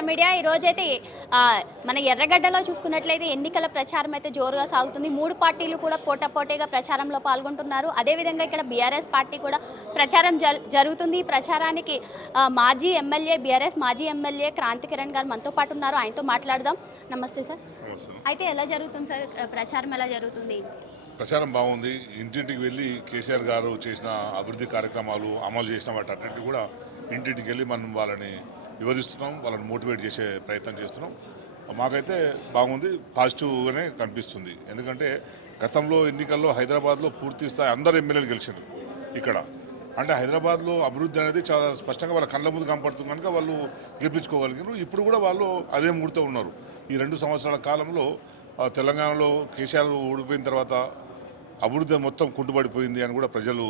Media ఈ రోజైతే ఆ, మన ఎర్రగడ్డలో చూసుకున్నట్లయితే ఎన్నికల ప్రచారం అయితే జోరుగా సాగుతుంది. మూడు పార్టీలు కూడా పోటాపోటీగా ప్రచారంలో పాల్గొంటున్నారు. అదేవిధంగా ఇక్కడ బీఆర్ఎస్ పార్టీ కూడా ప్రచారం జరు- జరుగుతుంది. ఈ ప్రచారానికి మాజీ ఎమ్మెల్యే బీఆర్ఎస్ మాజీ ఎమ్మెల్యే క్రాంతి కిరణ్ గారు మనతో పాటు ఉన్నారు. ఆయనతో మాట్లాడదాం. నమస్తే సార్. అయితే ఎలా జరుగుతుంది సార్? ప్రచారం ఎలా జరుగుతుంది? ప్రచారం బాగుంది. ఇంటింటికి వెళ్ళి కేసీఆర్ గారు చేసిన అభివృద్ధి కార్యక్రమాలు అమలు చేసిన వాటి అన్నింటినీ కూడా ఇంటింటికి వెళ్ళి మనం వాళ్ళని వివరిస్తున్నాం వాళ్ళని మోటివేట్ చేసే ప్రయత్నం చేస్తున్నాం. మాకైతే బాగుంది పాజిటివ్గానే కనిపిస్తుంది. ఎందుకంటే గతంలో ఎన్నికల్లో హైదరాబాద్లో పూర్తి స్థాయి అందరు ఎమ్మెల్యేలు గెలిచారు ఇక్కడ. అంటే హైదరాబాద్లో అభివృద్ధి అనేది చాలా స్పష్టంగా వాళ్ళ కళ్ళ ముందు కనపడుతుంది కనుక వాళ్ళు గెలిపించుకోగలిగారు ఇప్పుడు కూడా వాళ్ళు అదే మూడుతో ఉన్నారు. ఈ రెండు సంవత్సరాల కాలంలో తెలంగాణలో కేసీఆర్ ఓడిపోయిన తర్వాత అభివృద్ధి మొత్తం కుంటుపడిపోయింది అని కూడా ప్రజలు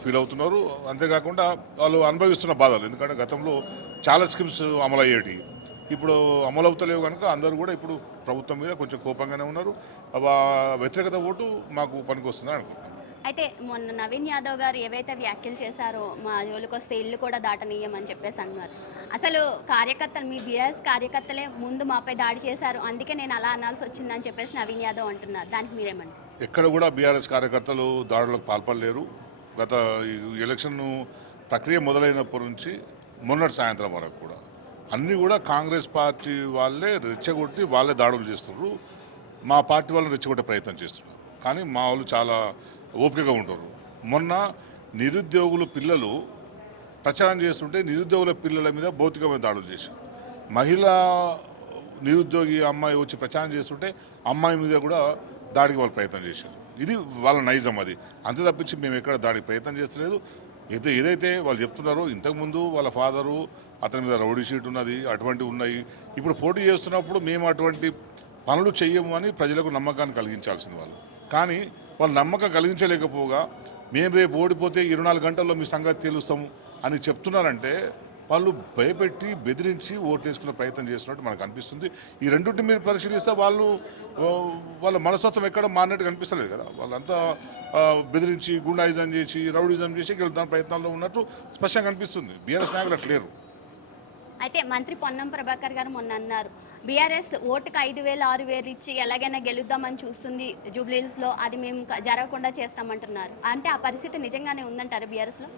ఫీల్ అవుతున్నారు. అంతేకాకుండా వాళ్ళు అనుభవిస్తున్న బాధలు. ఎందుకంటే గతంలో చాలా స్కీమ్స్ అమలయ్యేటి ఇప్పుడు అమలు అవుతలేవు కనుక అందరూ కూడా ఇప్పుడు ప్రభుత్వం మీద కొంచెం కోపంగానే ఉన్నారు. వ్యతిరేకత ఓటు మాకు పనికొస్తుందని అనుకుంటున్నాను. అయితే మొన్న నవీన్ యాదవ్ గారు ఏవైతే వ్యాఖ్యలు చేశారో మా జోలికి వస్తే ఇల్లు కూడా దాటనీయమని చెప్పేసి అన్నారు. అసలు కార్యకర్తలు మీ బీఆర్ఎస్ కార్యకర్తలే ముందు మాపై దాడి చేశారు. అందుకే నేను అలా అనాల్సి వచ్చిందని చెప్పేసి నవీన్ యాదవ్ అంటున్నారు. దానికి మీరేమంటారు? ఎక్కడ కూడా బీఆర్ఎస్ కార్యకర్తలు దాడులకు పాల్పడలేరు. గత ఈ ఎలక్షన్ ప్రక్రియ మొదలైనప్పటి నుంచి మొన్నటి సాయంత్రం వరకు కూడా అన్నీ కూడా కాంగ్రెస్ పార్టీ వాళ్ళే రెచ్చగొట్టి వాళ్ళే దాడులు చేస్తున్నారు. మా పార్టీ వాళ్ళని రెచ్చగొట్టే ప్రయత్నం చేస్తున్నారు. కానీ మా వాళ్ళు చాలా ఓపికగా ఉంటారు మొన్న నిరుద్యోగులు పిల్లలు ప్రచారం చేస్తుంటే నిరుద్యోగుల పిల్లల మీద భౌతికమైన దాడులు చేశారు. మహిళా నిరుద్యోగి అమ్మాయి వచ్చి ప్రచారం చేస్తుంటే అమ్మాయి మీద కూడా దాడికి వాళ్ళు ప్రయత్నం చేశారు. ఇది వాళ్ళ నైజం అది. అంతే తప్పించి మేము ఎక్కడ దానికి ప్రయత్నం చేస్తలేదు. అయితే ఏదైతే వాళ్ళు చెప్తున్నారో ఇంతకుముందు వాళ్ళ ఫాదరు అతని మీద రౌడీ షీట్ ఉన్నది అటువంటివి ఉన్నాయి. ఇప్పుడు పోటీ చేస్తున్నప్పుడు మేము అటువంటి పనులు చెయ్యము అని ప్రజలకు నమ్మకాన్ని కలిగించాల్సింది వాళ్ళు. కానీ వాళ్ళు నమ్మకం కలిగించలేకపోగా మేము రేపు ఓడిపోతే ఇరవై నాలుగు గంటల్లో మీ సంగతి తెలుస్తాము అని చెప్తున్నారంటే వాళ్ళు భయపెట్టి బెదిరించి ఓట్లు ప్రయత్నం చేస్తున్నట్టు మనకు అనిపిస్తుంది. ఈ రెండింటిని మీరు పరిశీలిస్తే వాళ్ళు వాళ్ళ మనస్తత్వం ఎక్కడ మారినట్టు కనిపిస్తలేదు కదా. వాళ్ళంతా బెదిరించి గుండాయిజం చేసి రౌడిజం చేసి గెలుద్దాం ప్రయత్నాల్లో ఉన్నట్టు స్పష్టంగా కనిపిస్తుంది బీఆర్ఎస్ నాయకులు అట్లేరు లేరు. అయితే మంత్రి పొన్నం ప్రభాకర్ గారు మొన్న అన్నారు బీఆర్ఎస్ ఓటుకు ఐదు వేలు ఆరు వేలు ఇచ్చి ఎలాగైనా గెలుద్దామని చూస్తుంది జూబ్లీహిల్స్లో అది మేము జరగకుండా చేస్తామంటున్నారు. అంటే ఆ పరిస్థితి నిజంగానే ఉందంటారు బీఆర్ఎస్లో?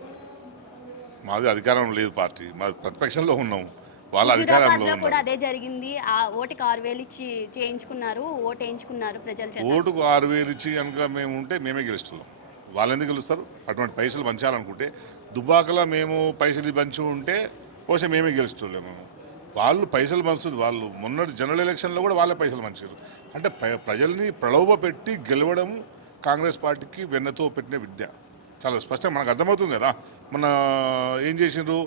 మాది అధికారం లేదు పార్టీ. మాది ప్రతిపక్షంలో ఉన్నాం. వాళ్ళ అధికారంలో కూడా అదే జరిగింది. ఆ ఓటుకి ఆరు వేలు ఇచ్చి చేయించుకున్నారు. ఓటు వేయించుకున్నారు ప్రజల ఓటుకు ఆరు వేలు ఇచ్చి కనుక మేము ఉంటే మేమే గెలుస్తున్నాం. వాళ్ళు ఎందుకు గెలుస్తారు? అటువంటి పైసలు పంచాలనుకుంటే దుబ్బాకలో మేము పైసలు పంచి ఉంటే బహుశా మేమే గెలుస్తున్నాము వాళ్ళు పైసలు పంచుతుంది. వాళ్ళు మొన్నటి జనరల్ ఎలక్షన్లో కూడా వాళ్ళే పైసలు పంచారు. అంటే ప్ర- ప్రజల్ని ప్రలోభ పెట్టి గెలవడం కాంగ్రెస్ పార్టీకి వెన్నతో పెట్టిన విద్య. చాలా స్పష్టంగా మనకు అర్థమవుతుంది కదా. మన ఏం చేసిండ్రు?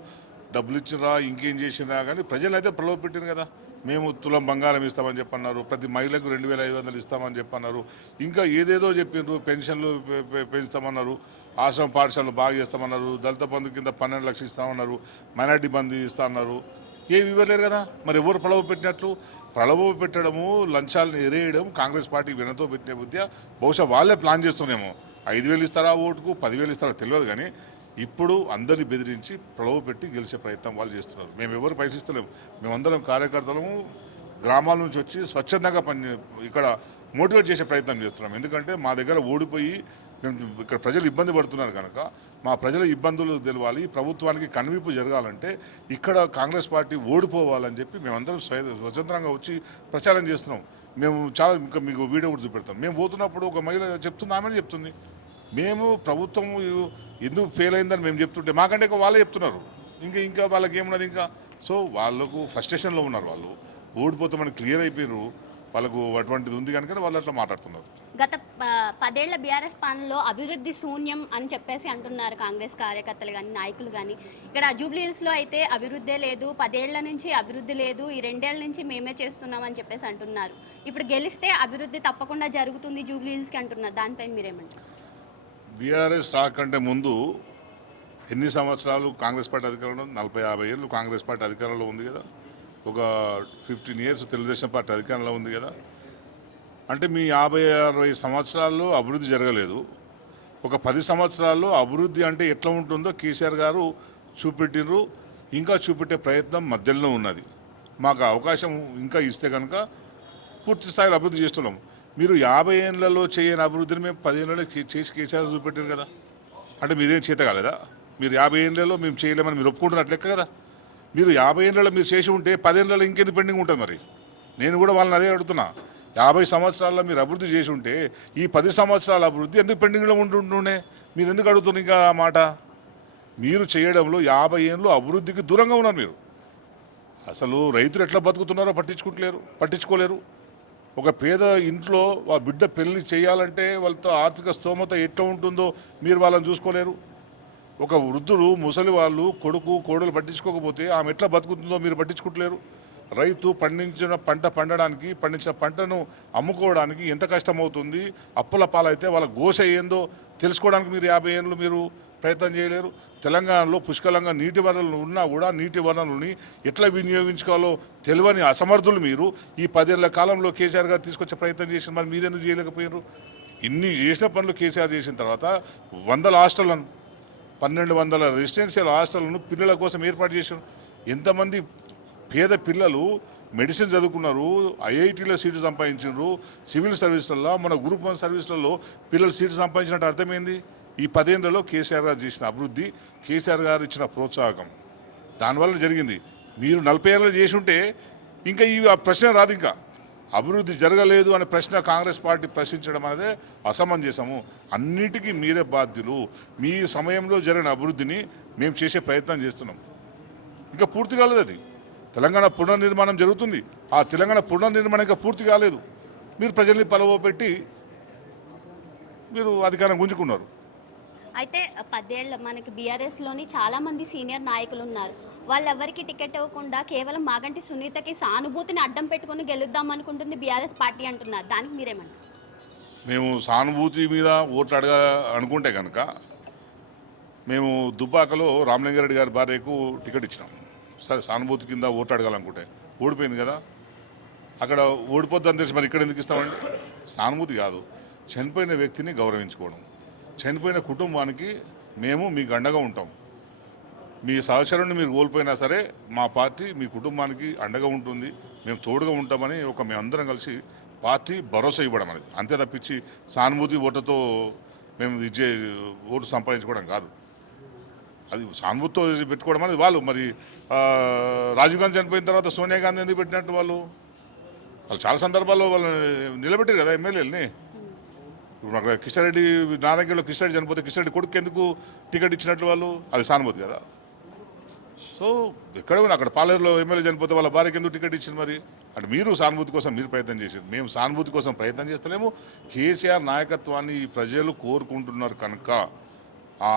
డబ్బులు ఇచ్చినరా ఇంకేం చేసినా కానీ ప్రజలు అయితే ప్రలోభ పెట్టింది కదా. మేము తులం బంగారం ఇస్తామని చెప్పన్నారు ప్రతి మహిళకు రెండు వేల ఐదు వందలు ఇస్తామని చెప్పన్నారు ఇంకా ఏదేదో చెప్పిండ్రు పెన్షన్లు పెంచుతామన్నారు ఆశ్రమ పాఠశాలలు బాగా చేస్తామన్నారు దళిత బంధు కింద పన్నెండు లక్షలు ఇస్తామన్నారు మైనార్టీ బంధు ఇస్తామన్నారు ఏమి ఇవ్వలేరు కదా. మరి ఎవరు ప్రలోభ పెట్టినట్లు? ప్రలోభ పెట్టడము లంచాలను ఎరేయడం కాంగ్రెస్ పార్టీ వినతో పెట్టిన బుద్ధి బహుశా వాళ్ళే ప్లాన్ చేస్తున్నామో ఐదు వేలు ఇస్తారా ఓటుకు పదివేలు ఇస్తారా తెలియదు కానీ ఇప్పుడు అందరిని బెదిరించి ప్రలోభ పెట్టి గెలిచే ప్రయత్నం వాళ్ళు చేస్తున్నారు. మేము ఎవరు పైసిస్తలేము మేమందరం కార్యకర్తలము గ్రామాల నుంచి వచ్చి స్వచ్ఛందంగా పని ఇక్కడ మోటివేట్ చేసే ప్రయత్నం చేస్తున్నాం. ఎందుకంటే మా దగ్గర ఓడిపోయి మేము ఇక్కడ ప్రజలు ఇబ్బంది పడుతున్నారు కనుక మా ప్రజల ఇబ్బందులు తెలవాలి ప్రభుత్వానికి కనువిప్పు జరగాలంటే ఇక్కడ కాంగ్రెస్ పార్టీ ఓడిపోవాలని చెప్పి మేమందరం స్వయ స్వతంత్రంగా వచ్చి ప్రచారం చేస్తున్నాం. మేము చాలా ఇంకా మీకు వీడియో కూడా చూపెడతాం. మేము పోతున్నప్పుడు ఒక మహిళ చెప్తున్నామని చెప్తుంది. మేము ప్రభుత్వం ఎందుకు ఫెయిల్ అయిందని మేము చెప్తుంటే మాకంటే వాళ్ళే చెప్తున్నారు. ఇంకా ఇంకా వాళ్ళకి ఏమున్నది ఇంకా? సో వాళ్ళకు ఫ్రస్ట్రేషన్లో ఉన్నారు వాళ్ళు. ఓడిపోతామని క్లియర్ అయిపోయారు వాళ్ళకు అటువంటిది ఉంది కనుక వాళ్ళు అట్లా మాట్లాడుతున్నారు. గత పదేళ్ళ బీఆర్ఎస్ పాలనలో అభివృద్ధి శూన్యం అని చెప్పేసి అంటున్నారు కాంగ్రెస్ కార్యకర్తలు కానీ నాయకులు కానీ ఇక్కడ జూబ్లీహిల్స్లో అయితే అభివృద్ధే లేదు. పదేళ్ళ నుంచి అభివృద్ధి లేదు. ఈ రెండేళ్ళ నుంచి మేమే చేస్తున్నాం అని చెప్పేసి అంటున్నారు. ఇప్పుడు గెలిస్తే అభివృద్ధి తప్పకుండా జరుగుతుంది జూబ్లీహిల్స్కి అంటున్నారు. దానిపైన మీరేమంటారు? బీఆర్ఎస్ రాకంటే ముందు ఎన్ని సంవత్సరాలు కాంగ్రెస్ పార్టీ అధికారంలో నలభై యాభై ఏళ్ళు కాంగ్రెస్ పార్టీ అధికారంలో ఉంది కదా. ఒక ఫిఫ్టీన్ ఇయర్స్ తెలుగుదేశం పార్టీ అధికారంలో ఉంది కదా. అంటే మీ యాభై అరవై సంవత్సరాల్లో అభివృద్ధి జరగలేదు. ఒక పది సంవత్సరాల్లో అభివృద్ధి అంటే ఎట్లా ఉంటుందో కేసీఆర్ గారు చూపెట్టినరు ఇంకా చూపెట్టే ప్రయత్నం మధ్యలో ఉన్నది. మాకు అవకాశం ఇంకా ఇస్తే కనుక పూర్తి స్థాయిలో అభివృద్ధి చేస్తున్నాం. మీరు యాభై ఏళ్ళలో చేయని అభివృద్ధిని మేము పదిహేనులో చేసి కేసీఆర్ చూపెట్టారు కదా. అంటే మీరేం చేత కాలేదా? మీరు యాభై ఏళ్ళలో మేము చేయలేమని మీరు ఒప్పుకుంటున్నట్లు లెక్క కదా. మీరు యాభై ఏళ్ళలో మీరు చేసి ఉంటే పదేళ్ళలో ఇంకెందుకు పెండింగ్ ఉంటుంది మరి? నేను కూడా వాళ్ళని అదే అడుగుతున్నా. యాభై సంవత్సరాల్లో మీరు అభివృద్ధి చేసి ఉంటే ఈ పది సంవత్సరాల అభివృద్ధి ఎందుకు పెండింగ్లో ఉంటుండే మీరు ఎందుకు అడుగుతున్నారు ఇంకా ఆ మాట? మీరు చేయడంలో యాభై ఏళ్ళు అభివృద్ధికి దూరంగా ఉన్నారు మీరు. అసలు రైతులు ఎట్లా బతుకుతున్నారో పట్టించుకుంటలేరు పట్టించుకోలేరు. ఒక పేద ఇంట్లో ఆ బిడ్డ పెళ్ళి చేయాలంటే వాళ్ళతో ఆర్థిక స్తోమత ఎట్లా ఉంటుందో మీరు వాళ్ళని చూసుకోలేరు? ఒక వృద్ధుడు ముసలి వాళ్ళు కొడుకు కోడలు పట్టించుకోకపోతే ఆమె ఎట్లా బతుకుతుందో మీరు పట్టించుకుంటలేరు? రైతు పండించిన పంట పండడానికి పండించిన పంటను అమ్ముకోవడానికి ఎంత కష్టమవుతుంది అప్పుల పాలైతే వాళ్ళ గోస ఏందో తెలుసుకోవడానికి మీరు యాభై ఏళ్ళు మీరు ప్రయత్నం చేయలేరు. తెలంగాణలో పుష్కలంగా నీటి వనరులు ఉన్నా కూడా నీటి వనరులని ఎట్లా వినియోగించుకోవాలో తెలియని అసమర్థులు మీరు. ఈ పదేళ్ళ కాలంలో కేసీఆర్ గారు తీసుకొచ్చే ప్రయత్నం చేసిన మరి మీరెందుకు చేయలేకపోయారు ఇన్ని చేసిన పనులు కేసీఆర్ చేసిన తర్వాత వందల హాస్టళ్ళను పన్నెండు వందల రెసిడెన్షియల్ హాస్టళ్ళను పిల్లల కోసం ఏర్పాటు చేశారు. ఎంతమంది పేద పిల్లలు మెడిసిన్ చదువుకున్నారు ఐఐటీలో సీట్ సంపాదించారు సివిల్ సర్వీసులలో మన గ్రూప్ వన్ సర్వీసులలో పిల్లలు సీట్లు సంపాదించినట్టు అర్థమైంది? ఈ పదేళ్ళలో కేసీఆర్ గారు చేసిన అభివృద్ధి కేసీఆర్ గారు ఇచ్చిన ప్రోత్సాహకం. దానివల్ల జరిగింది. మీరు నలభై ఏళ్ళు చేసి ఉంటే ఇంకా ఈ ఆ ప్రశ్న రాదు ఇంకా. అభివృద్ధి జరగలేదు అనే ప్రశ్న కాంగ్రెస్ పార్టీ ప్రశ్నించడం అనేది అసమంజసము. అన్నిటికీ మీరే బాధ్యులు. మీ సమయంలో జరిగిన అభివృద్ధిని మేము చేసే ప్రయత్నం చేస్తున్నాం. ఇంకా పూర్తి కాలేదు అది. తెలంగాణ పునర్నిర్మాణం జరుగుతుంది. ఆ తెలంగాణ పునర్నిర్మాణం ఇంకా పూర్తి కాలేదు. మీరు ప్రజల్ని పలవపెట్టి మీరు అధికారం గుంజుకున్నారు. అయితే పదేళ్ళ మనకి బీఆర్ఎస్లోని చాలా మంది సీనియర్ నాయకులు ఉన్నారు. వాళ్ళెవరికి టికెట్ ఇవ్వకుండా కేవలం మాగంటి సునీతకి సానుభూతిని అడ్డం పెట్టుకుని గెలుద్దాం అనుకుంటుంది బీఆర్ఎస్ పార్టీ అంటున్నారు. దానికి మీరేమంటారు? మేము సానుభూతి మీద ఓట్లు అడగ అనుకుంటే కనుక మేము దుబ్బాకలో రామలింగారెడ్డి గారి భార్యకు టికెట్ ఇచ్చినాం. సరే సానుభూతి కింద ఓట్లు అడగాలనుకుంటే ఓడిపోయింది కదా. అక్కడ ఓడిపోద్దని తెలిసి మరి ఇక్కడ ఎందుకు ఇస్తామండి? సానుభూతి కాదు. చనిపోయిన వ్యక్తిని గౌరవించుకోవడం. చనిపోయిన కుటుంబానికి మేము మీకు అండగా ఉంటాం. మీ సహచరుని మీరు కోల్పోయినా సరే మా పార్టీ మీ కుటుంబానికి అండగా ఉంటుంది. మేము తోడుగా ఉంటామని ఒక మేమందరం కలిసి పార్టీ భరోసా ఇవ్వడం అనేది. అంతే తప్పించి సానుభూతి ఓటుతో మేము ఇచ్చే ఓటు సంపాదించుకోవడం కాదు. అది సానుభూతితో పెట్టుకోవడం అనేది వాళ్ళు మరి రాజీవ్ గాంధీ చనిపోయిన తర్వాత సోనియా గాంధీ ఎందుకు పెట్టినట్టు వాళ్ళు? వాళ్ళు చాలా సందర్భాల్లో వాళ్ళు నిలబెట్టారు కదా ఎమ్మెల్యేలని. ఇప్పుడు అక్కడ కిషన్ రెడ్డి నారాయణగిరిలో కిషన్ రెడ్డి చనిపోతే కిషన్ రెడ్డి కొడుకు ఎందుకు టికెట్ ఇచ్చినట్లు వాళ్ళు? అది సానుభూతి కదా. సో ఎక్కడ అక్కడ పాలేరులో ఎమ్మెల్యే చనిపోతే వాళ్ళ భార్యకి ఎందుకు టికెట్ ఇచ్చింది మరి? అంటే మీరు సానుభూతి కోసం మీరు ప్రయత్నం చేసారు మేము సానుభూతి కోసం ప్రయత్నం చేస్తలేము. కేసీఆర్ నాయకత్వాన్ని ఈ ప్రజలు కోరుకుంటున్నారు కనుక ఆ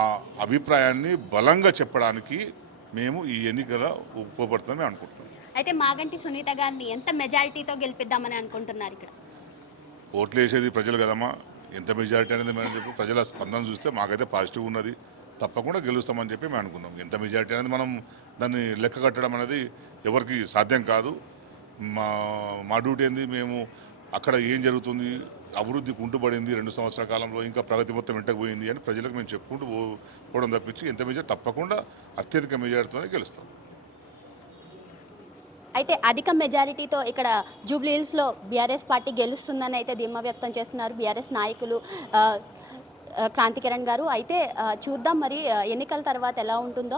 అభిప్రాయాన్ని బలంగా చెప్పడానికి మేము ఈ ఎన్నికల ఉపయోగపడుతుందని అనుకుంటున్నాం. అయితే మాగంటి సునీత గారిని ఎంత మెజారిటీతో గెలిపిద్దామని అనుకుంటున్నారు ఇక్కడ? ఓట్లు వేసేది ప్రజలు కదమ్మా. ఎంత మెజారిటీ అనేది మనం చెప్పి ప్రజల స్పందన చూస్తే మాకైతే పాజిటివ్ ఉన్నది. తప్పకుండా గెలుస్తామని చెప్పి మేము అనుకున్నాం. ఎంత మెజారిటీ అనేది మనం దాన్ని లెక్క కట్టడం అనేది ఎవరికి సాధ్యం కాదు. మా మా డ్యూటీ ఏంది? మేము అక్కడ ఏం జరుగుతుంది? అభివృద్ధి కుంటుపడింది రెండు సంవత్సరాల కాలంలో ఇంకా ప్రగతి మొత్తం వెంటకుపోయింది అని ప్రజలకు మేము చెప్పుకుంటూ పో- పోవడం తప్పించి ఎంత మెజార్ తప్పకుండా అత్యధిక మెజార్టీతోనే గెలుస్తాం. అయితే అధిక మెజారిటీతో ఇక్కడ జూబ్లీహిల్స్లో బీఆర్ఎస్ పార్టీ గెలుస్తుందని అయితే ధీమా వ్యక్తం చేస్తున్నారు బీఆర్ఎస్ నాయకులు క్రాంతికిరణ్ కిరణ్ గారు. అయితే చూద్దాం మరి ఎన్నికల తర్వాత ఎలా ఉంటుందో.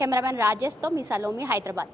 కెమెరామెన్ రాజేష్తో మీ సలోమి హైదరాబాద్.